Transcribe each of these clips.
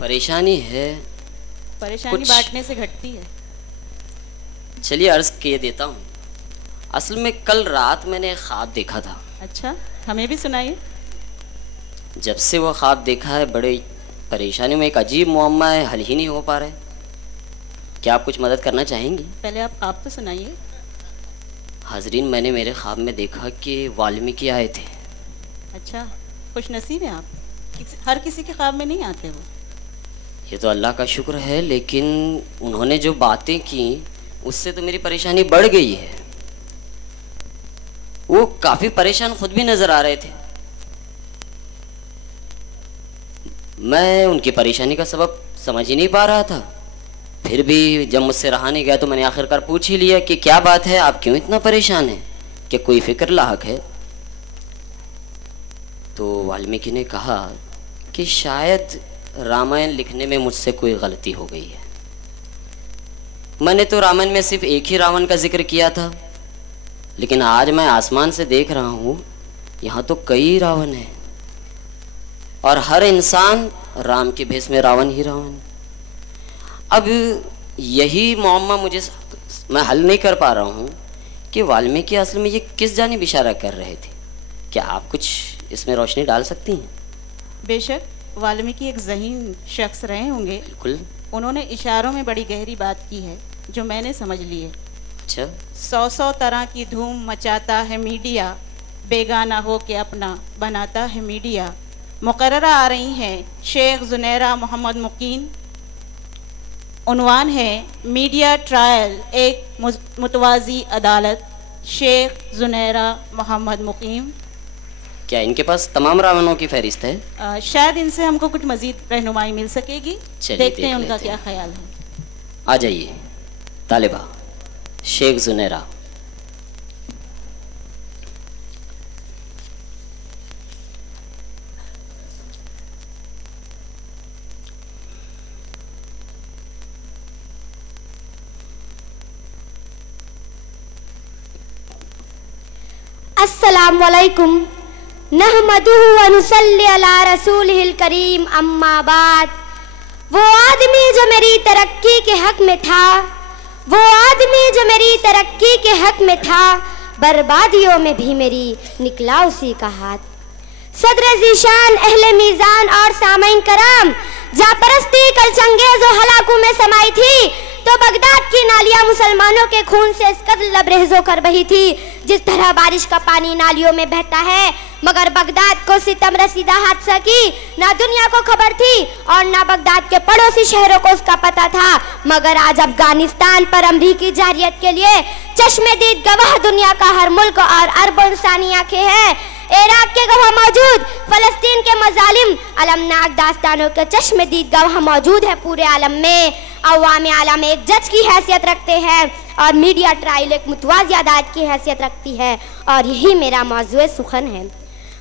परेशानी है। परेशानी बांटने से घटती है। चलिए अर्ज किए देता हूँ। असल में कल रात मैंने एक ख्वाब देखा था। अच्छा, हमें भी सुनाइए। जब से वो ख्वाब देखा है बड़े परेशानी में, एक अजीब मुअम्मा है, हल ही नहीं हो पा रहा है। क्या आप कुछ मदद करना चाहेंगी? पहले आप ख्वाब तो सुनाइए। हाजरीन, मैंने मेरे ख्वाब में देखा कि वाल्मीकि आए थे। अच्छा, खुश नसीब हैं आप। हर किसी के ख्वाब में नहीं आते वो। ये तो अल्लाह का शुक्र है, लेकिन उन्होंने जो बातें की उससे तो मेरी परेशानी बढ़ गई है। वो काफ़ी परेशान खुद भी नज़र आ रहे थे। मैं उनकी परेशानी का सबब समझ ही नहीं पा रहा था। फिर भी जब मुझसे रहा नहीं गया तो मैंने आखिरकार पूछ ही लिया कि क्या बात है, आप क्यों इतना परेशान हैं, कि कोई फिक्र लाहक है? तो वाल्मीकि ने कहा कि शायद रामायण लिखने में मुझसे कोई गलती हो गई है। मैंने तो रामायण में सिर्फ एक ही रावण का जिक्र किया था, लेकिन आज मैं आसमान से देख रहा हूँ यहाँ तो कई रावण हैं, और हर इंसान राम के भेष में रावण ही रावण। अब यही मुअम्मा मैं हल नहीं कर पा रहा हूँ कि वाल्मीकि असल में ये किस जानिब इशारा कर रहे थे। क्या आप कुछ इसमें रोशनी डाल सकती हैं? बेशक, वाल्मीकि एक ज़हीन शख्स रहे होंगे। बिल्कुल। उन्होंने इशारों में बड़ी गहरी बात की है जो मैंने समझ ली है। अच्छा। 100 तरह की धूम मचाता है मीडिया, बेगाना हो के अपना बनाता है मीडिया। मुकर्ररा आ रही हैं शेख जुनैरा मोहम्मद मुकीम। उन्वान है मीडिया ट्रायल एक मुतवाज़ी अदालत, शेख जुनैरा मोहम्मद मुकीम। क्या इनके पास तमाम रावणों की फहरिस्त है? शायद इनसे हमको कुछ मज़ीद रहनुमाई मिल सकेगी। देखते हैं उनका क्या ख्याल है। आ जाइए तालिबा, शेख जुनैरा। अस्सलाम वालेकुम, नहमदुहु व नुसल्ली अला रसूलिहिल करीम, अम्मा बाद। वो आदमी जो मेरी तरक्की के हक में था, वो आदमी जो मेरी तरक्की के हक में था, बर्बादियों में भी मेरी निकला उसी का हाथ। सदर ज़ीशान, अहले मीज़ान और सामईन कराम, जहाँ परस्ती कल चंगेज़ और हलाकों में समाई थी तो बगदाद की नालियाँ मुसलमानों के खून से इस कदर लबरेज होकर बही थी जिस तरह बारिश का पानी नालियों में बहता है। मगर बगदाद को सितम रसीदा हादसा की ना दुनिया को खबर थी और ना बगदाद के पड़ोसी शहरों को उसका पता था। मगर आज अफगानिस्तान पर अमरीकी जारियत के लिए चश्मे-दीद गवाह दुनिया का हर मुल्क और अरबों इंसानी आंखें हैं। इराक के गवाह मौजूद, फलस्तीन के मजालिम, अलमनाक दास्तानों के चश्मे-दीद गवाह मौजूद है पूरे आलम में। अवाम आलम एक जज की हैसियत रखते हैं और मीडिया ट्रायल एक मुतवाज़ी अदालत की हैसियत रखती है, और यही मेरा मौज़ूए सुखन है।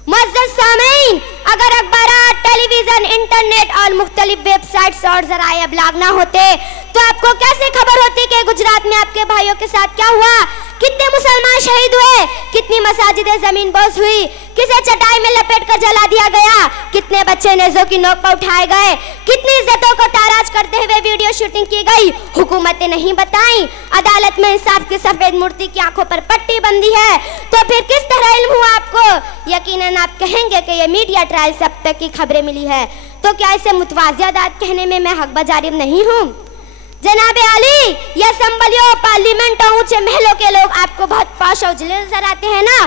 मुअज़्ज़ज़ सामीन, अगर अखबारात, टेलीविज़न, इंटरनेट और मुख्तलिफ वेबसाइट्स और ज़राए अबलाग ना होते तो आपको कैसे खबर होती कि गुजरात में आपके भाइयों के साथ क्या हुआ, कितने मुसलमान शहीद हुए, कितनी मसाजिदें ज़मीन बोस हुई, किसे चटाई में लपेट कर जला दिया गया, कितने बच्चे नेज़ों की नोक पर उठाए गए, कितनी इज्जतों को ताराज करते हुए वीडियो शूटिंग की गई, हुकूमतें नहीं बताई, अदालत में इंसाफ की सफ़ेद मूर्ति की आंखों पर पट्टी बंदी है, तो फिर किस तरह इल्म हुआ आपको? यकीनन आप कहेंगे कि ये मीडिया ट्रायल से अब तक की खबरें मिली है, तो क्या इसे मुतवाज़ी अदालत कहने में मैं हक बजारिब नहीं हूँ? जनाब आली, या संबलियों, पार्लियामेंट और ऊंचे महलों के लोग आपको बहुत पॉश और जलील नजर आते हैं ना,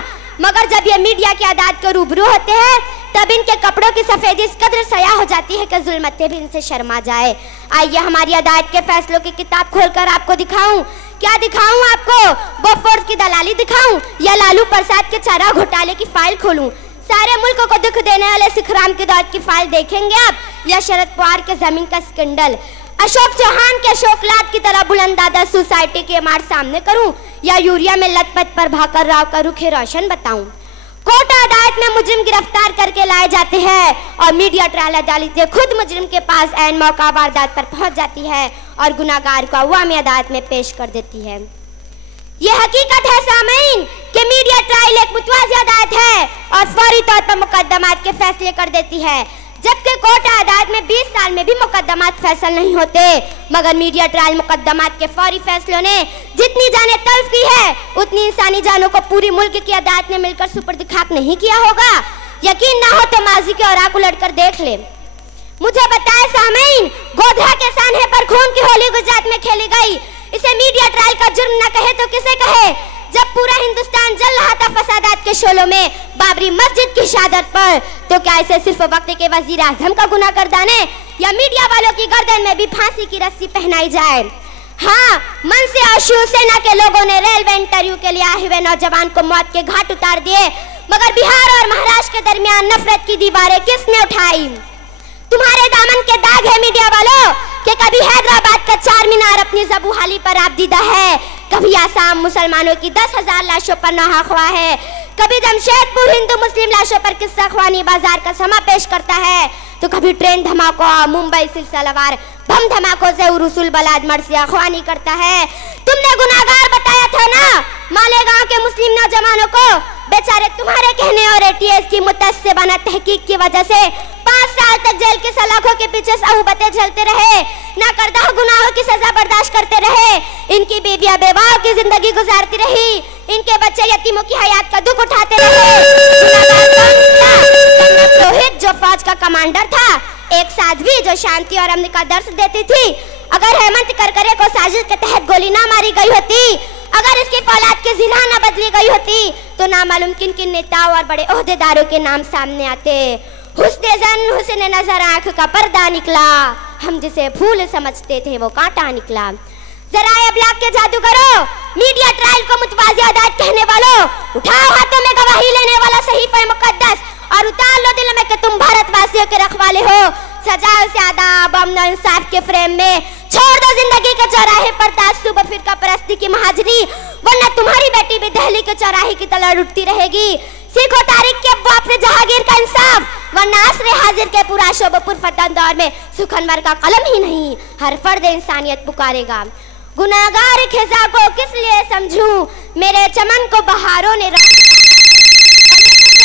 मगर जब ये मीडिया की अदालत के रूबरू होते हैं तब इनके कपड़ों की सफेदी इस कदर सया हो जाती है कि जुल्मतें भी इनसे शर्मा जाए। आइए हमारी अदालत के फैसलों की किताब खोलकर आपको दिखाऊं। क्या दिखाऊं आपको? बोफोर्स की दलाली दिखाऊं या लालू प्रसाद के चारा घोटाले की फाइल खोलूं? सारे मुल्क को दुख देने वाले सिखराम की दौर की फाइल देखेंगे आप, या शरद पवार के जमीन का स्कैंडल, अशोक चौहान के शोकलात की तरह बुलंदादा सोसाइटी के इमारत सामने करूं, या यूरिया में लथपथ पर भाकर राव का रुख रोशन बताऊं? कोटा अदालत में मुजरिम गिरफ्तार करके लाए जाते हैं और मीडिया ट्रायल अदालत खुद मुजरिम के पास ऐन मौका वारदात पर पहुंच जाती है और गुनाहगार को अवामी अदालत में पेश कर देती है। ये हकीकत है सामीन कि मीडिया ट्रायल एक मुतवाज़ी अदालत है और फौरी तौर पर मुकदमात के फैसले कर देती है। जबकि कोर्ट अदालत में 20 साल में भी मुकदमात फैसल नहीं होते, मगर मीडिया ट्रायल मुकदमात के फौरी फैसलों ने जितनी जानें तल्फ की है उतनी इंसानी जानों को पूरी मुल्क की अदालत ने मिलकर सुपर्द खाक नहीं किया होगा। यकीन ना हो तो माजी के औराक उलट कर देख ले। मुझे बताए सामीन, गोधरा के सान्हे पर खून की होली गुजरात में खेली गई। इसे मीडिया ट्रायल का जुर्म न कहे तो किसे कहे? जब पूरा हिंदुस्तान जल रहा था फसादात के शोलों में बाबरी मस्जिद की शहादत पर, तो क्या इसे सिर्फ वक्त के वजीर आजम का गुनाह गर्दाने या मीडिया वालों की गर्दन में भी फांसी की रस्सी पहनाई जाए? हाँ, मन से और शिवसेना के लोगों ने रेलवे इंटरव्यू के लिए आए हुए नौजवान को मौत के घाट उतार दिए, मगर बिहार और महाराष्ट्र के दरमियान नफरत की दीवारें किसने उठाई? तुम्हारे दामन के दाग है मीडिया वालों कि कभी हैदराबाद का चार मीनार अपनी ज़बूहाली पर आबदीदा है, कभी आसाम मुसलमानों की 10,000 लाशों पर नौहाख्वा है, कभी जमशेदपुर हिंदू मुस्लिम लाशों पर किस्सा ख्वानी बाजार का समा पेश करता है, तो कभी ट्रेन धमाकों, मुंबई सिलसिलावार बम धमाकों से उरुसुल बलाद मर्सिया ख्वानी करता है। तुमने गुनाहगार बताया था ना मालेगांव के मुस्लिम नौजवानों को, बेचारे तुम्हारे कहने और एटीएस की मुतस्सिबाना तहकीक की वजह से 5 साल तक जेल की सलाखों के पीछे सहुबतें झेलते रहे, नाकर्दा गुनाहों की सजा बर्दाश्त करते रहे, इनकी बीबियां बेवाओं की जिंदगी गुजारती रही, इनके बच्चे यतीमों की हयात का दुख उठाते रहे। रोहित जो फौज का कमांडर था, एक साध्वी जो शांति और अमन का दर्श देती थी, अगर हेमंत करकरे को साजिश के तहत गोली ना मारी गई होती, अगर इसकी फौलाद की जिना न बदली गई होती, तो नामालूम किन किन नेताओं और बड़े ओहदेदारों के नाम सामने आते। हुस्ने जन हुस्ने नजर आंख का पर्दा निकला, हम जिसे फूल समझते थे वो कांटा निकला। जरा अबलाग के जादूगरों, मीडिया ट्रायल को मुतवाज़ी अदालत कहने वालों, उठाओ हाथों में गवाही लेने वाला सहीफा मुकद्दस और उतार लो दिल में कि तुम भारतवासियों के रखवाले हो। सजाओ से आदाब अमन और इंसाफ के फ्रेम में, छोड़ दो जिंदगी के चौराहे पर तासुब फिरका परस्ती की महाजनी, वरना तुम्हारी बेटी भी दहली के चौराहे की तरह उठती रहेगी। सीखो तारीख के अब्बा अपने जहांगीर का इंसाफ, वरना असर हाजिर के पूरा शोभपुर फतन दौर में सुखनवर का कलम ही नहीं, हर फर्द इंसानियत पुकारेगा। गुनाहगार खिजा को किस लिए समझूं, मेरे चमन को बहारों ने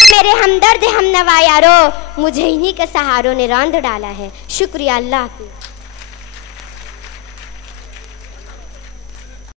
मेरे हमदर्द हम नवा यारो, मुझे इन्हीं के सहारों ने रौंद डाला है। शुक्रिया, अल्लाह हाफ़िज़।